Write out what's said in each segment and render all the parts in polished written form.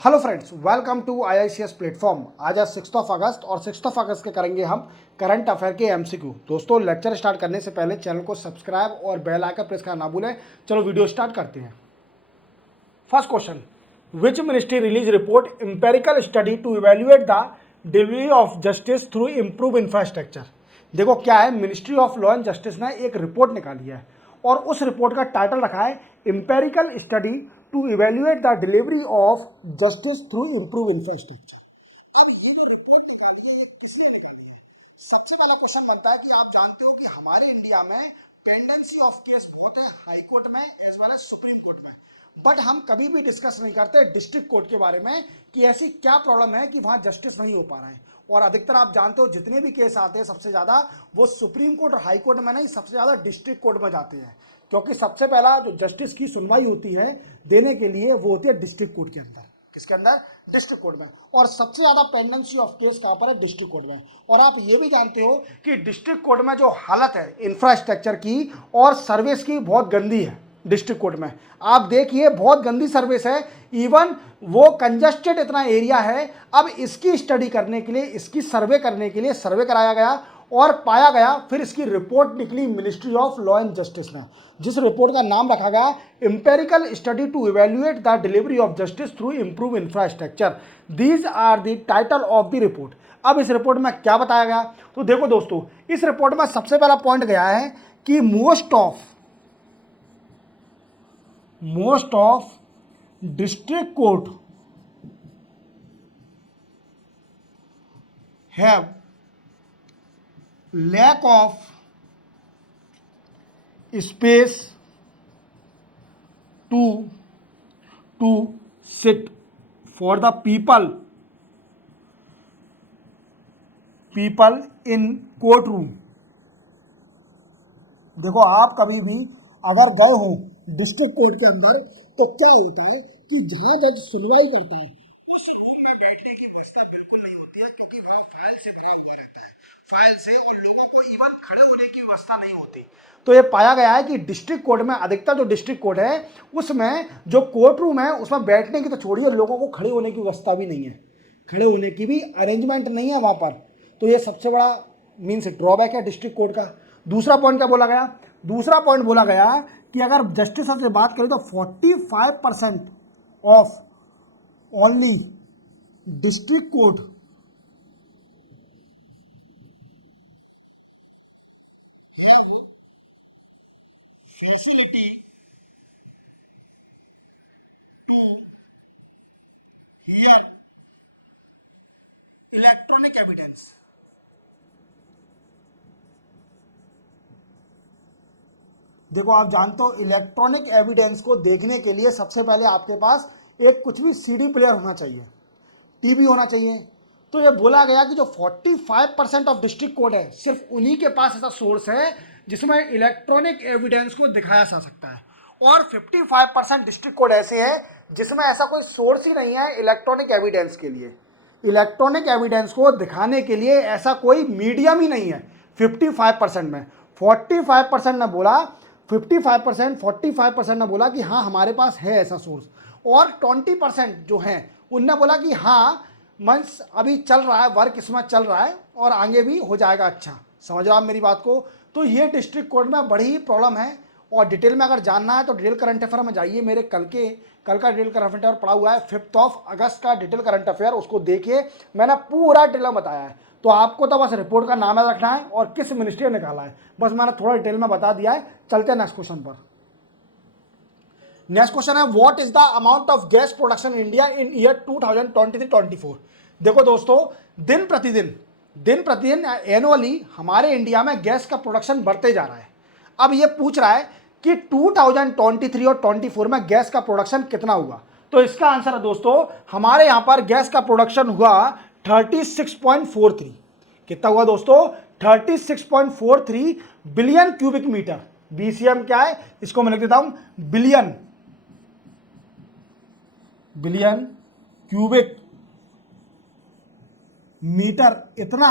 Hello friends, welcome to IICS platform. आज 6 अगस्त और 6 अगस्त के करेंगे हम करंट अफेयर के एमसीक्यू। दोस्तों, लेक्चर स्टार्ट करने से पहले चैनल को सब्सक्राइब और बेल आइकन प्रेस करना ना भूलें। चलो वीडियो स्टार्ट करते हैं। First question, which ministry release report empirical study to evaluate the delivery of justice through improve infrastructure. देखो क्या है, ministry of law and justice ने एक रिपोर्ट निकाली है और उस रिपोर्ट का टाइटल रखा है empirical study to evaluate the delivery of justice through improve infrastructure. अब ये जो रिपोर्ट निकाली है किसने निकाली है? सबसे पहला क्वेश्चन बनता है कि आप जानते हो कि हमारे इंडिया में पेंडेंसी ऑफ केस बहुत है, हाई कोर्ट में as well as supreme court में, बट हम कभी भी डिस्कस नहीं करते डिस्ट्रिक्ट कोर्ट के बारे में कि ऐसी क्या प्रॉब्लम है कि वहां जस्टिस नहीं हो पा रहा है। और अधिकतर आप जानते हो जितने भी केस आते हैं सबसे ज्यादा वो सुप्रीम कोर्ट और हाई कोर्ट में नहीं, सबसे ज्यादा डिस्ट्रिक्ट कोर्ट में जाते हैं, क्योंकि सबसे पहला जो जस्टिस की सुनवाई होती है देने के लिए वो होती है डिस्ट्रिक्ट कोर्ट के अंदर। किसके अंदर? डिस्ट्रिक्ट कोर्ट में। और सबसे ज्यादा पेंडेंसी ऑफ केस कहां पर है? डिस्ट्रिक्ट कोर्ट में। और आप ये भी जानते हो कि डिस्ट्रिक्ट कोर्ट में जो हालत है इंफ्रास्ट्रक्चर की और सर्विस की बहुत गंदी है। डिस्ट्रिक्ट कोर्ट में आप देखिए बहुत गंदी सर्विस है, इवन वो कंजस्टेड इतना एरिया है। अब इसकी स्टडी करने के लिए, इसकी सर्वे करने के लिए सर्वे कराया गया और पाया गया, फिर इसकी रिपोर्ट निकली ministry of law and justice में, जिस रिपोर्ट का नाम रखा गया empirical study to evaluate the delivery of justice through improve infrastructure. These are the title of the report. अब इस रिपोर्ट में क्या बताया गया? तो देखो दोस्तों, इस रिपोर्ट में सबसे पहला पॉइंट गया है कि most of district court have lack of space to sit for the people in courtroom। देखो, आप कभी भी अगर गए हो डिस्ट्रिक्ट कोर्ट के अंदर तो क्या होता है कि जहां जज सुनवाई करता है उस रूम में बैठने की व्यवस्था बिल्कुल नहीं होती है, क्योंकि वहां फाइल से भरा हुआ रहता है, फाइल से, और लोगों को इवन खड़े होने की व्यवस्था नहीं होती। तो ये पाया गया है कि डिस्ट्रिक्ट कोर्ट में, अधिकतर जो डिस्ट्रिक्ट कोर्ट है उसमें जो कोर्ट रूम है उसमें बैठने की तो छोड़िए, लोगों को खड़े होने की व्यवस्था भी नहीं है, खड़े होने की भी अरेंजमेंट नहीं है वहां पर। तो ये सबसे बड़ा मीन्स ड्रॉबैक है डिस्ट्रिक्ट कोर्ट का। दूसरा पॉइंट क्या बोला गया? दूसरा पॉइंट बोला गया कि अगर जस्टिस से बात करें तो 45% of only district court facility to hear electronic evidence. देखो, आप जानते हो इलेक्ट्रॉनिक एविडेंस को देखने के लिए सबसे पहले आपके पास एक कुछ भी सीडी प्लेयर होना चाहिए, टीवी होना चाहिए। तो ये बोला गया कि जो 45% ऑफ डिस्ट्रिक्ट कोर्ट है सिर्फ उन्हीं के पास ऐसा सोर्स है जिसमें इलेक्ट्रॉनिक एविडेंस को दिखाया जा सकता है, और 55% डिस्ट्रिक्ट कोर्ट ऐसे हैं जिसमें ऐसा कोई सोर्स ही नहीं है इलेक्ट्रॉनिक एविडेंस के लिए। इलेक्ट्रॉनिक एविडेंस को दिखाने के लिए ऐसा कोई मीडियम ही नहीं है 55% में। 45% ने बोला, 45% ने बोला कि हाँ हमारे पास है ऐसा सोर्स, और 20% जो है उनने बोला कि हाँ मंच अभी चल रहा है, वर्क इसमें चल रहा है और आगे भी हो जाएगा। अच्छा, समझ रहे हो आप मेरी बात को? तो ये डिस्ट्रिक्ट कोर्ट में बड़ी ही प्रॉब्लम है। और डिटेल में अगर जानना है तो डिटेल करंट अफेयर में जाइए, मेरे कल का डिटेल करंट अफेयर पड़ा हुआ है, 5 अगस्त का डिटेल करंट अफेयर, उसको देखिए, मैंने पूरा डिटेल में बताया है। तो आपको तो बस रिपोर्ट का नाम याद रखना है और किस मिनिस्ट्री ने निकाला है, बस मैंने थोड़ा डिटेल में बता दिया है। चलते हैं नेक्स्ट क्वेश्चन पर। नेक्स्ट क्वेश्चन है, what is the amount of gas production in India in year 2023-24। देखो दोस्तों, दिन प्रतिदिन एनुअली हमारे इंडिया में गैस का प्रोडक्शन बढ़ते जा रहा है। अब ये पूछ रहा है कि 2023 और 24 में गैस का प्रोडक्शन कितना हुआ। तो इसका आंसर है दोस्तों, हमारे यहां पर गैस का प्रोडक्शन हुआ 36.43। कितना हुआ दोस्तों? 36.43 बिलियन क्यूबिक मीटर। बीसीएम क्या है? इसको मैं लिख देता हूं बिलियन क्यूबिक मीटर। इतना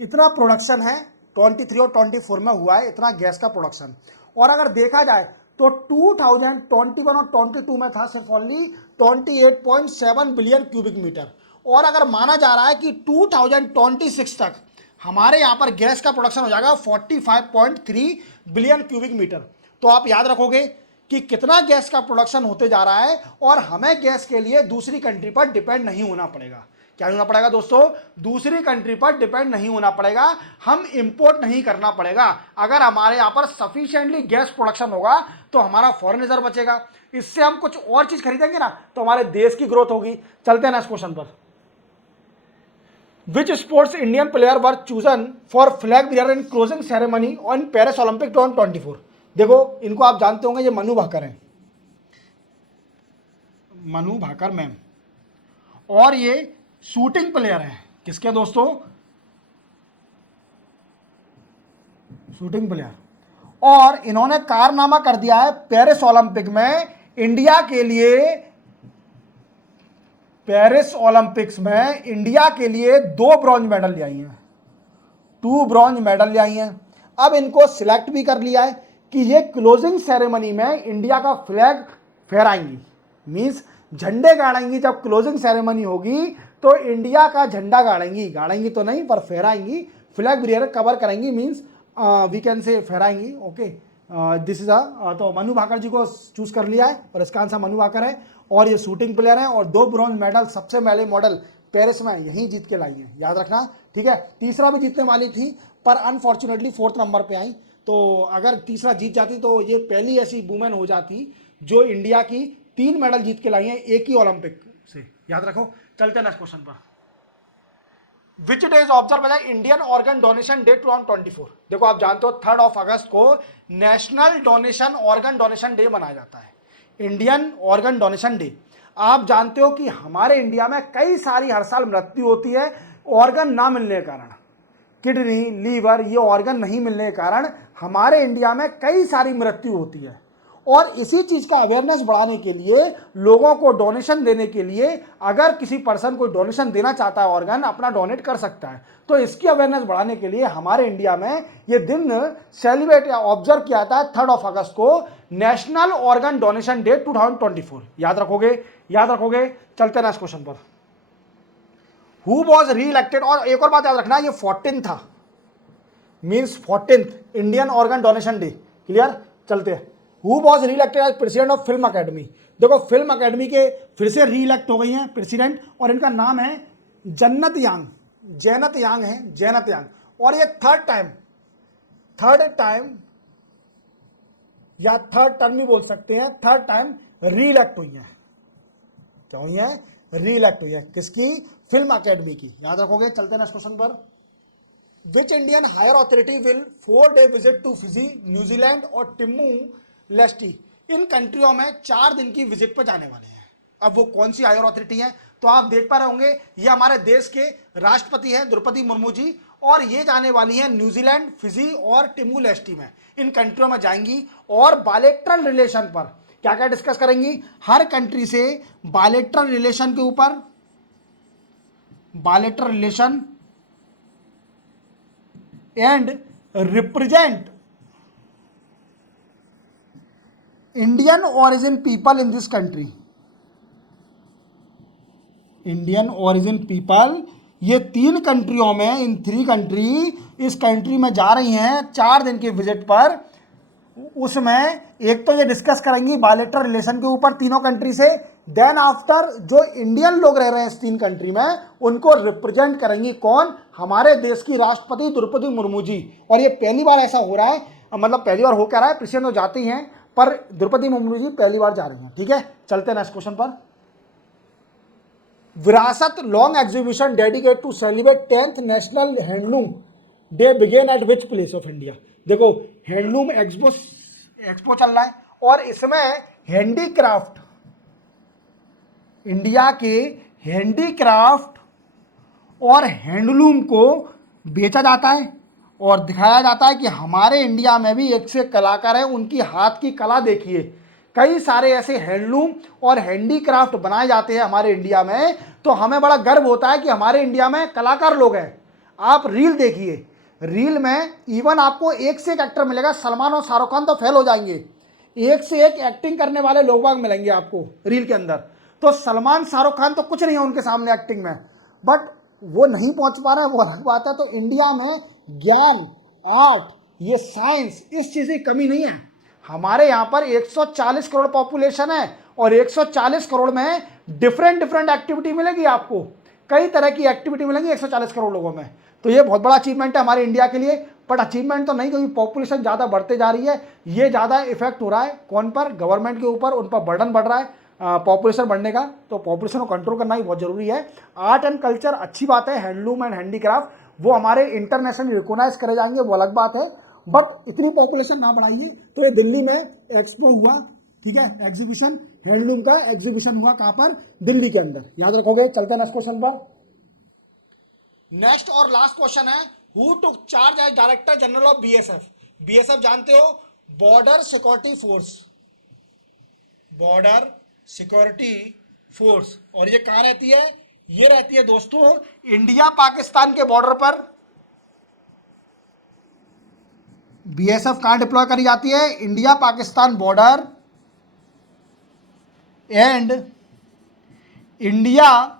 इतना प्रोडक्शन है 23 और 24 में हुआ है, इतना गैस का प्रोडक्शन। और अगर देखा जाए तो 2021 और 22 में था सिर्फ ओनली 28.7 बिलियन क्यूबिक मीटर, और अगर माना जा रहा है कि 2026 तक हमारे यहाँ पर गैस का प्रोडक्शन हो जाएगा 45.3 बिलियन क्यूबिक मीटर। तो आप याद रखोगे कि कितना गैस का प्रोडक्शन होते जा रहा है, और हमें गैस के लिए दूसरी कंट्री पर डिपेंड नहीं होना पड़ेगा। क्या होना पड़ेगा दोस्तों? दूसरी कंट्री पर डिपेंड नहीं होना पड़ेगा, हम इंपोर्ट नहीं करना पड़ेगा। अगर हमारे यहाँ पर सफिशिएंटली गैस प्रोडक्शन होगा तो हमारा फॉरेन रिजर्व बचेगा, इससे हम कुछ और चीज खरीदेंगे ना, तो हमारे देश की ग्रोथ होगी। चलते हैं नेक्स्ट क्वेश्चन पर। Which sports Indian player were chosen for flag bearer in closing ceremony on Paris Olympic 2024? देखो, इनको आप जानते होंगे, ये मनु भाकर हैं, मनु भाकर मैम, और ये शूटिंग प्लेयर हैं। किसके दोस्तों? Shooting player. और इन्होंने कारनामा कर दिया है पेरिस ओलंपिक में इंडिया के लिए, पेरिस ओलंपिक्स में इंडिया के लिए 2 ब्रॉन्ज मेडल ले आई हैं, 2 ब्रॉन्ज मेडल ले आई हैं। अब इनको सिलेक्ट भी कर लिया है कि ये क्लोजिंग सेरेमनी में इंडिया का फ्लैग फहराएंगी, मीन्स झंडे गाड़ेंगी। जब क्लोजिंग सेरेमनी होगी तो इंडिया का झंडा गाड़ेंगी, गाड़ेंगी तो नहीं पर फहराएंगी, फ्लैग बियर कवर करेंगी, मीन्स वी कैन से फहराएंगी। ओके, दिस इज तो मनु भाकर जी को चूज कर लिया है, और इसका आंसर मनु भाकर है, और ये शूटिंग प्लेयर हैं, और 2 ब्रॉन्ज मेडल सबसे पहले मॉडल पेरिस में यहीं जीत के लाई हैं, याद रखना, ठीक है। तीसरा भी जीतने वाली थी पर अनफॉर्चुनेटली 4th नंबर पे आई। तो अगर तीसरा जीत जाती तो ये पहली ऐसी वुमेन हो जाती जो इंडिया की 3 मेडल जीत के लाई हैं एक ही ओलंपिक से, याद रखो। चलते हैं नेक्स्ट क्वेश्चन पर। Which day is observe by Indian organ donation day 2024? देखो, आप जानते हो 3 अगस्त को national donation organ donation day मनाया जाता है, इंडियन ऑर्गन डोनेशन डे। आप जानते हो कि हमारे इंडिया में कई सारी हर साल मृत्यु होती है ऑर्गन ना मिलने के कारण, किडनी, लीवर, ये ऑर्गन नहीं मिलने के कारण हमारे इंडिया में कई सारी मृत्यु होती है। और इसी चीज़ का अवेयरनेस बढ़ाने के लिए, लोगों को डोनेशन देने के लिए, अगर किसी पर्सन को डोनेशन देना चाहता है ऑर्गन, अपना डोनेट कर सकता है। तो इसकी अवेयरनेस बढ़ाने के लिए हमारे इंडिया में ये दिन सेलिब्रेट या ऑब्जर्व किया जाता है 3 अगस्त को, नेशनल ऑर्गन डोनेशन डे 2024। याद रखोगे, याद रखोगे। चलते नेक्स्ट क्वेश्चन पर। हु वॉज री इलेक्टेड, और एक और बात याद रखना, ये 14 था, means 14th Indian organ donation day, clear. चलते हैं। Who was reelected as president of film academy? देखो, फिल्म अकेडमी के फिर से री इलेक्ट हो गई हैं प्रेसिडेंट, और इनका नाम है जन्नत यांग, जैनत यांग है, जैनत यांग। और ये थर्ड टाइम या थर्ड टर्म भी बोल सकते हैं, थर्ड टाइम री इलेक्ट हुई हैं। क्या हुई है? री इलेक्ट हुई है। किसकी? फिल्म अकेडमी की, याद रखोगे। चलते हैं नेक्स्ट क्वेश्चन पर। Which Indian higher authority will 4-day visit to Fiji, New Zealand और टिम्बू लेस्टी? इन कंट्रियों में 4 दिन की विजिट पर जाने वाले हैं। अब वो कौन सी हायर अथॉरिटी है? तो आप देख पा रहे होंगे, ये हमारे देश के राष्ट्रपति हैं द्रौपदी मुर्मू जी, और ये जाने वाली हैं न्यूजीलैंड, फिजी और टिम्बू लेस्टी में। इन कंट्रियों में जाएंगी और बायलैटरल रिलेशन पर क्या क्या डिस्कस करेंगी, हर कंट्री से बायलैटरल रिलेशन के ऊपर, bilateral relation and represent Indian origin people in this country, Indian origin people. ये 3 कंट्रियों में, इन 3 कंट्री इस कंट्री में जा रही हैं 4 दिन के विजिट पर। उसमें एक तो ये डिस्कस करेंगी बायलैटरल रिलेशन के ऊपर तीनों कंट्री से, देन आफ्टर जो इंडियन लोग रह रहे हैं इस 3 कंट्री में, उनको रिप्रेजेंट करेंगी कौन? हमारे देश की राष्ट्रपति द्रौपदी मुर्मू जी। और ये पहली बार ऐसा हो रहा है, मतलब पहली बार हो क्या रहा है, प्रेसिडेंट तो जाते ही हैं पर द्रौपदी मुर्मू जी पहली बार जा रही हैं, ठीक है। चलते हैं नेक्स्ट क्वेश्चन पर। विरासत long exhibition dedicate to celebrate 10th national handloom day began at which place of India? देखो, हैंडलूम एक्सपो चल रहा है, और इसमें हैंडीक्राफ्ट, इंडिया के हैंडीक्राफ्ट और हैंडलूम को बेचा जाता है और दिखाया जाता है कि हमारे इंडिया में भी एक से कलाकार हैं, उनकी हाथ की कला देखिए। कई सारे ऐसे हैंडलूम और हैंडीक्राफ्ट बनाए जाते हैं हमारे इंडिया में, तो हमें बड़ा गर्व होता है कि हमारे इंडिया में कलाकार लोग हैं। आप रील देखिए, रील में इवन आपको एक से एक एक्टर मिलेगा, सलमान और शाहरुख खान तो फेल हो जाएंगे। एक से एक एक्टिंग करने वाले लोग बाग मिलेंगे आपको रील के अंदर। तो सलमान शाहरुख खान तो कुछ नहीं है उनके सामने एक्टिंग में, बट वो नहीं पहुंच पा रहा है, वो अलग बात है। तो इंडिया में ज्ञान, आर्ट, ये साइंस, इस चीज़ की कमी नहीं है। हमारे यहाँ पर 140 करोड़ पॉपुलेशन है और 140 करोड़ में डिफरेंट डिफरेंट एक्टिविटी मिलेगी आपको, कई तरह की एक्टिविटी मिलेंगी 140 करोड़ लोगों में। तो ये बहुत बड़ा अचीवमेंट है हमारे इंडिया के लिए। बट अचीवमेंट तो नहीं, क्योंकि पॉपुलेशन ज़्यादा बढ़ते जा रही है, ये ज़्यादा इफेक्ट हो रहा है कौन पर, गवर्नमेंट के ऊपर, उन पर बर्डन बढ़ रहा है पॉपुलेशन बढ़ने का। तो पॉपुलेशन को कंट्रोल करना ही बहुत ज़रूरी है। आर्ट एंड कल्चर अच्छी बात है, हैंडलूम एंड हैंडीक्राफ्ट वो हमारे इंटरनेशनल रिकोगनाइज करे जाएंगे, वो अलग बात है। बट इतनी पॉपुलेशन ना बढ़ाइए। तो ये दिल्ली में एक्सपो हुआ, ठीक है, एग्जीबिशन, हैंडलूम का एग्जीबिशन हुआ, कहां पर, दिल्ली के अंदर, याद रखोगे। चलते हैं नेक्स्ट क्वेश्चन पर। नेक्स्ट और लास्ट क्वेश्चन है, who took charge as director general of BSF. BSF जानते हो, border security force, border security force. और ये कहां रहती है, ये रहती है दोस्तों इंडिया पाकिस्तान के बॉर्डर पर। बीएसएफ कहां डिप्लॉय करी जाती है, India Pakistan border and India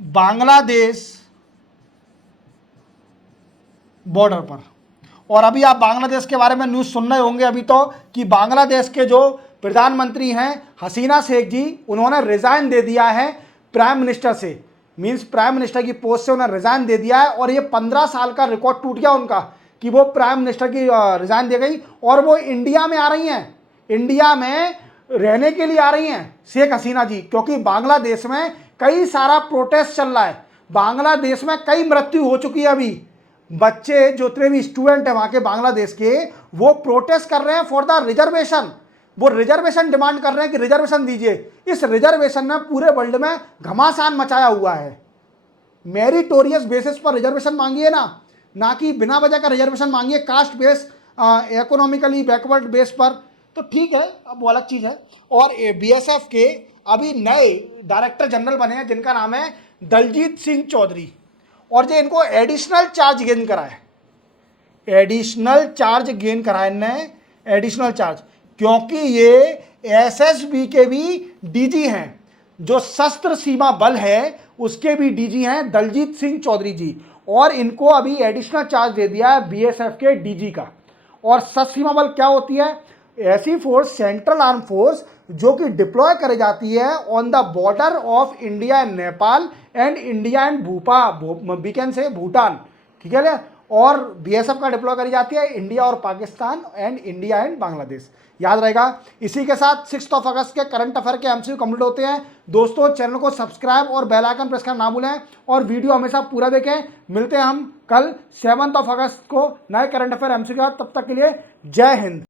Bangladesh border पर। और अभी आप बांग्लादेश के बारे में न्यूज़ सुन रहे होंगे अभी तो, कि बांग्लादेश के जो प्रधानमंत्री हैं हसीना शेख जी, उन्होंने रिजाइन दे दिया है प्राइम मिनिस्टर से, मींस प्राइम मिनिस्टर की पोस्ट से उन्हें रिजाइन दे दिया है। और ये 15 साल का रिकॉर्ड टूट गया उनका कि वो प्राइम मिनिस्टर की रिजाइन दे गई और वो इंडिया में आ रही हैं, इंडिया में रहने के लिए आ रही हैं शेख हसीना जी, क्योंकि बांग्लादेश में कई सारा प्रोटेस्ट चल रहा है। बांग्लादेश में कई मृत्यु हो चुकी है अभी, बच्चे जितने भी स्टूडेंट हैं वहां के बांग्लादेश के, वो प्रोटेस्ट कर रहे हैं फॉर द रिजर्वेशन। वो रिजर्वेशन डिमांड कर रहे हैं कि रिजर्वेशन दीजिए। इस रिजर्वेशन ने पूरे वर्ल्ड में घमासान मचाया हुआ है। मेरिटोरियस बेसिस पर रिजर्वेशन मांगिए ना कि बिना वजह का रिजर्वेशन मांगिए, caste base, economically backward base पर, तो ठीक है, अब वो अलग चीज़ है। और बीएसएफ के अभी नए डायरेक्टर जनरल बने हैं जिनका नाम है दलजीत सिंह चौधरी, और जो इनको एडिशनल चार्ज गेन करा है, एडिशनल चार्ज गेन करा है इनने, एडिशनल चार्ज, क्योंकि ये एसएसबी के भी डीजी हैं, जो शस्त्र सीमा बल है उसके भी डीजी हैं दलजीत सिंह चौधरी जी, और इनको अभी एडिशनल चार्ज दे दिया है बीएसएफ के डीजी का। और शस्त्र सीमा बल क्या होती है, ऐसी फोर्स, सेंट्रल आर्म फोर्स जो कि डिप्लॉय करी जाती है on the border of India and Nepal and India and weekend से भूटान, ठीक है ना। और बीएसएफ का डिप्लॉय करी जाती है इंडिया और Pakistan and India and Bangladesh, याद रहेगा। इसी के साथ 6 अगस्त के करंट अफेयर के एमसीक्यू कंप्लीट होते हैं। दोस्तों चैनल को सब्सक्राइब और बेल आइकन प्रेस करना ना भूलें और वीडियो हमेशा पूरा देखें। मिलते हैं हम कल 7 अगस्त को नए करंट अफेयर एमसीक्यू। तब तक के लिए जय हिंद।